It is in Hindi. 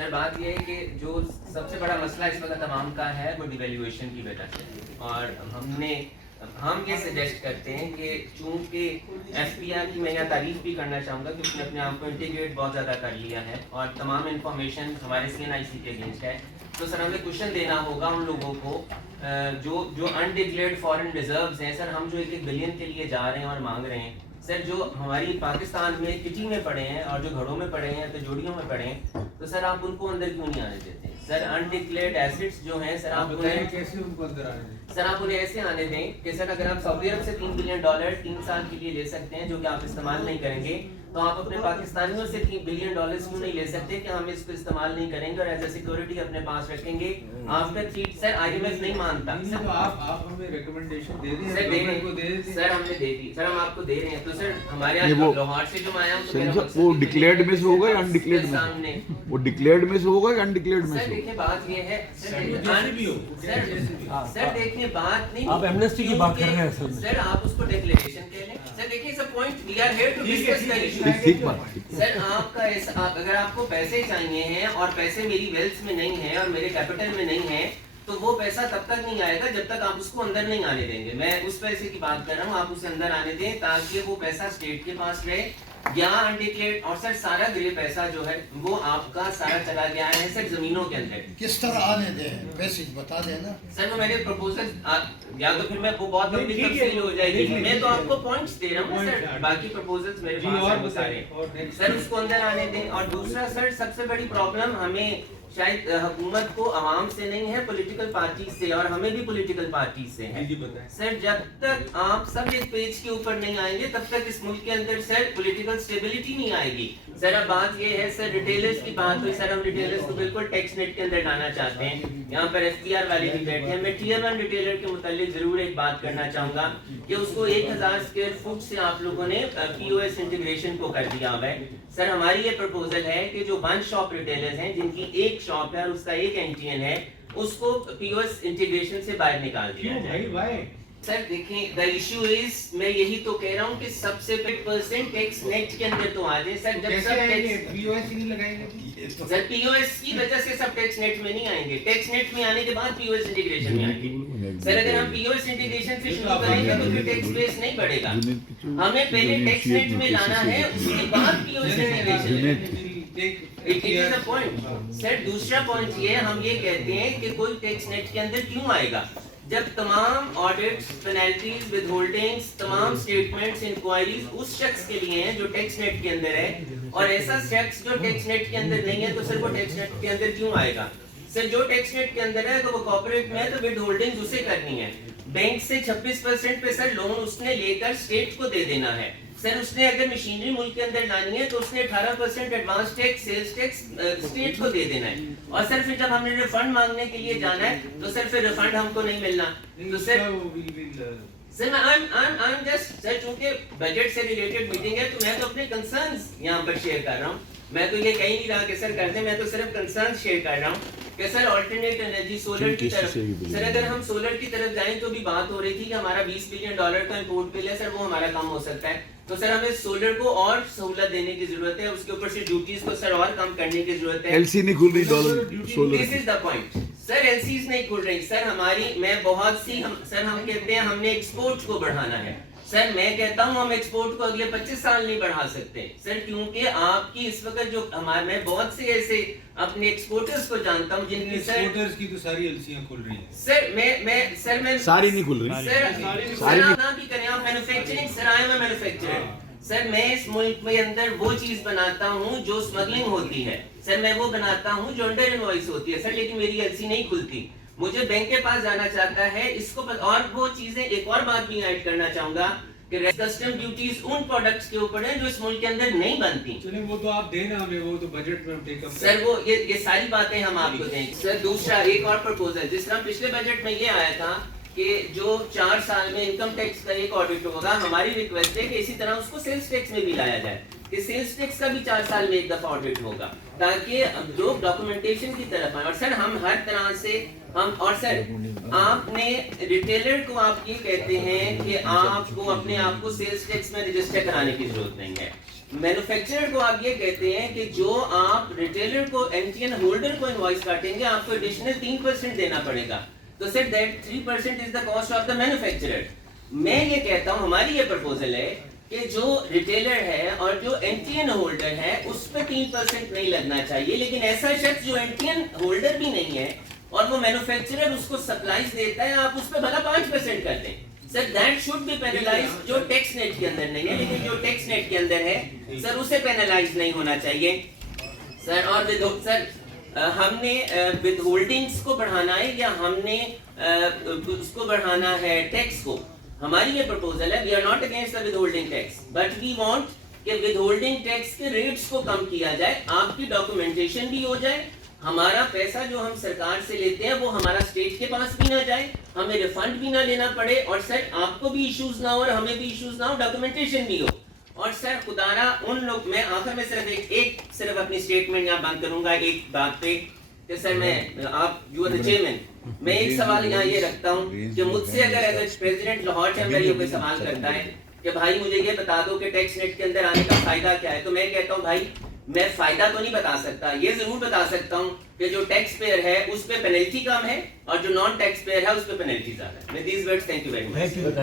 सर बात यह है कि जो सबसे बड़ा मसला इस वक्त तमाम का है वो डिवेल्यूएशन की वजह से, और हम ये सजेस्ट करते हैं कि चूंकि एफपीआर की मैं यहाँ तारीफ भी करना चाहूँगा कि उसने अपने आप को इंटीग्रेट बहुत ज़्यादा कर लिया है और तमाम इंफॉर्मेशन हमारे सीएनआईसी के अगेंस्ट है, तो सर हमें क्वेश्चन देना होगा उन लोगों को जो अनडिक्लेयर्ड फॉरेन रिजर्व्स हैं। सर हम जो 1-1 बिलियन के लिए जा रहे हैं और मांग रहे हैं, सर जो हमारी पाकिस्तान में किटी में पड़े हैं और जो घरों में पड़े हैं, तो जोड़ियों में पड़े हैं, तो सर आप उनको अंदर क्यों नहीं आने देते? सर अनडिक्लेयर्ड एसेट्स जो हैं सर आप उन्हें कैसे उनको अंदर आने दें? सर आप उन्हें ऐसे आने दें कि सर अगर आप सऊदी अरब से $3 बिलियन 3 साल के लिए ले सकते हैं जो कि आप इस्तेमाल नहीं करेंगे, तो आप अपने पाकिस्तानियों से $3 बिलियन क्यों नहीं ले सकते कि हम इसको इस्तेमाल नहीं करेंगे और एज ए सिक्योरिटी अपने पास रखेंगे आफ्टर 3। सर आईएमएफ नहीं मानता। सर तो आप हमें रिकमेंडेशन दे दें। सर सर हमने दे दी, सर हम आपको दे रहे हैं। तो सर हमारे यहाँ लाहौर से जो आया वो डिक्लेयर्ड में से होगा या अनडिक्लेयर्ड में? सामने वो डिक्लेयर्ड में से होगा या अनडिक्लेयर्ड में से? सर देखिए बात ये है सर देखिए बात नहीं, आप एमनेस्टी की बात कर रहे हैं सर आप उसको डिक्लेरेशन कह लें। सर देखिए सब point we are here to discuss the issue. ठीक बात। सर आपका अगर आपको पैसे चाहिए हैं और पैसे मेरी वेल्थ में नहीं है और मेरे कैपिटल में नहीं है, तो वो पैसा तब तक नहीं आएगा जब तक आप उसको अंदर नहीं आने देंगे। मैं उस पैसे की बात कर रहा हूँ, आप उसे अंदर आने दें ताकि वो पैसा स्टेट के पास रहे या अनडिक्लेयर्ड। और सर सारा ग्रे पैसा जो है वो आपका सारा चला गया है सर जमीनों के अंदर। किस तरह आने दें, बेसिक बता देना सर वो मैंने प्रपोजल या तो फिर मैं वो बहुत लंबी तफसील हो जाएगी, मैं तो आपको पॉइंट्स दे रहा हूँ सर, बाकी प्रपोजल्स मेरे पास हैं वो सारे। सर उसको अंदर आने दें। और दूसरा सर सबसे बड़ी प्रॉब्लम हमें शायद हुकूमत को आवाम से नहीं है, पॉलिटिकल पार्टी से, और हमें भी पॉलिटिकल पार्टी से है। सर जब तक आप सब एक पेज के ऊपर नहीं आएंगे तब तक इस मुल्क के अंदर सर पॉलिटिकल स्टेबिलिटी नहीं आएगी। सर अब बात ये है सर रिटेलर्स की बात हुई, सर हम रिटेलर्स को बिल्कुल टैक्स नेट के अंदर लाना चाहते हैं। यहाँ पर एफपीआर वाले भी बैठे हैं। मैं टियर 1 रिटेलर के मुतालिक जरूर एक बात करना चाहूंगा कि उसको 1000 स्क्वायर फुट से आप लोगों ने पीओएस इंटीग्रेशन को कर दिया हुआ है। सर हमारी ये प्रपोजल है कि जो 1 शॉप रिटेलर्स हैं जिनकी एक शॉप है और उसका एक एनटीएन है, उसको पीओएस इंटीग्रेशन से बाहर निकाल दिया जाए। सर देखें द इशू इज, मैं यही तो कह रहा हूँ कि सबसे 50% टैक्स नेट के अंदर तो आ जाए। सर जब सब टैक्स पीओएस नहीं लगाएंगे, सर पीओएस की वजह से सब टैक्स नेट में नहीं आएंगे, टैक्स नेट में आने के बाद पीओएस इंटीग्रेशन में आएंगे। सर अगर हम पीओएस इंटीग्रेशन से शुरू करेंगे तो फिर टैक्स बेस नहीं बढ़ेगा। हमें पहले टैक्स नेट में लाना है, उसके बाद POS integration. It is the point. Sir दूसरा पॉइंट ये हम ये कहते हैं कि कोई टैक्स नेट के अंदर क्यों आएगा जब तमाम ऑडिट्स, पेनल्टीज, विदहोल्डिंग्स, तमाम स्टेटमेंट्स, इंक्वायरीज उस शख्स के लिए हैं जो टैक्स नेट के अंदर है, और ऐसा शख्स जो टैक्स नेट के अंदर नहीं है तो सर वो टैक्स नेट के अंदर क्यों आएगा? सर जो टैक्स नेट के अंदर है तो वो कॉर्पोरेट में है तो विदहोल्डिंग्स उसे करनी है। बैंक से 26% पे सर लोन उसने लेकर स्टेट को दे देना है। सर उसने अगर मशीनरी मुल्क के अंदर लानी है तो उसने 18% advance tax, sales tax state को दे देना है। और सर फिर जब हमने रिफंड मांगने के लिए जाना है तो सर फिर रिफंड हमको नहीं मिलना। तो सर I'm just सर चूंकि बजट से रिलेटेड मीटिंग है तो मैं तो अपने कंसर्न्स यहाँ पर शेयर कर रहा हूँ। मैं तो ये कहीं नहीं रहा कि सर कर दें, मैं तो सिर्फ कंसर्न शेयर कर रहा हूँ कि सर अल्टरनेट एनर्जी सोलर की तरफ, सर अगर हम सोलर की तरफ जाएं तो भी बात हो रही थी कि हमारा $20 बिलियन का इंपोर्ट बिल है, सर वो हमारा कम हो सकता है। तो सर हमें सोलर को और सहूलत देने की जरूरत है, उसके ऊपर से ड्यूटीज को सर और कम करने की जरूरत है। एलसी नहीं खुल रही dollar solar. This is the point. Sir LCs नहीं खुल रही सर हमारी, मैं बहुत सी सर हम कहते हैं हमने एक्सपोर्ट को बढ़ाना है। सर मैं कहता हूं हम एक्सपोर्ट को अगले 25 साल नहीं बढ़ा सकते सर, क्योंकि आपकी इस वक्त जो हमारे, मैं बहुत से ऐसे अपने एक्सपोर्टर्स को जानता हूं जिनकी सर एक्सपोर्टर्स की तो सारी एलसीयां खुल रही हैं। सर मैं सारी नहीं खुल रही सर आप ना भी करें, आप manufacturing, sir I am a manufacturer. Sir मैं इस मुल्क में अंदर वो चीज बनाता हूं जो स्मगलिंग होती है, सर मैं वो बनाता हूं जो अंडर इनवॉइस होती है सर, लेकिन मेरी एलसी नहीं खुलती, मुझे बैंक के पास जाना चाहता है इसको। और वो चीजें, एक और बात भी ऐड करना चाहूंगा कि कस्टम ड्यूटीज उन प्रोडक्ट्स के ऊपर हैं जो इस मुल्क के अंदर नहीं बनती। चलिए वो तो आप देना हमें, वो तो बजट में हम टेक अप सर वो ये सारी बातें हम आपको देंगे। सर दूसरा एक और प्रपोजल, जिस तरह पिछले बजट में ये आया था कि जो 4 साल में इनकम टैक्स का एक ऑडिट होगा, हमारी रिक्वेस्ट है कि इसी तरह उसको सेल्स टैक्स में भी लाया जाए कि सेल्स टैक्स का भी 4 साल में एक दफा ऑडिट होगा ताकि लोग डॉक्यूमेंटेशन की तरफ आए। और सर हम हर तरह से हम, और सर आपने रिटेलर को आप ये कहते हैं कि आपको अपने आप को सेल्स टैक्स में रजिस्टर कराने की जरूरत नहीं है। मैन्युफैक्चरर को आप ये कहते हैं कि जो आप रिटेलर को एमटीएन होल्डर को इनवॉइस काटेंगे आपको एडिशनल 3% देना पड़ेगा। तो sir that 3% is the cost of the manufacturer. मैं ये कहता हूं हमारी ये प्रपोजल है कि जो रिटेलर है और जो एमटीएन होल्डर है उस पे 3% नहीं लगना चाहिए, लेकिन ऐसा शख्स जो एमटीएन होल्डर भी नहीं है और वो मैन्युफैक्चरर उसको सप्लाईज देता है आप उस पे भला 5% कर दें। Sir that should be penalise, जो टैक्स नेट के अंदर नहीं है, लेकिन जो टैक्स नेट के अंदर है सर उसे पेनलाइज नहीं होना चाहिए। सर और हमने विद होल्डिंग्स को बढ़ाना है या हमने उसको बढ़ाना है टैक्स को। हमारी ये प्रपोजल है, we are not against the withholding tax but we want कि विद होल्डिंग टैक्स के रेट्स को कम किया जाए, आपकी डॉक्यूमेंटेशन भी हो जाए, हमारा पैसा जो हम सरकार से लेते हैं वो हमारा स्टेट के पास भी ना जाए, हमें रिफंड भी ना लेना पड़े और सर आपको भी इश्यूज ना हो और हमें भी इश्यूज ना हो, डॉक्यूमेंटेशन भी हो। और सर खुदारा उन लोग, मैं आखिर में सिर्फ अपनी स्टेटमेंट यहाँ बंद करूंगा एक बात पे कि सर मैं आप यू आर द चेयरमैन, मैं एक सवाल यहाँ ये रखता हूँ कि मुझसे अगर एज प्रेसिडेंट लाहौर चैम्बर ये कोई सवाल करता है कि भाई मुझे ये बता दो कि टैक्स नेट के अंदर आने का फायदा क्या है, तो मैं कहता हूँ भाई मैं फायदा तो नहीं बता सकता, ये जरूर बता सकता हूँ कि जो टैक्स पेयर है उस पे पेनल्टी कम है और जो नॉन टैक्स पेयर है उस पे पेनल्टी ज्यादा है। With these words thank you very much.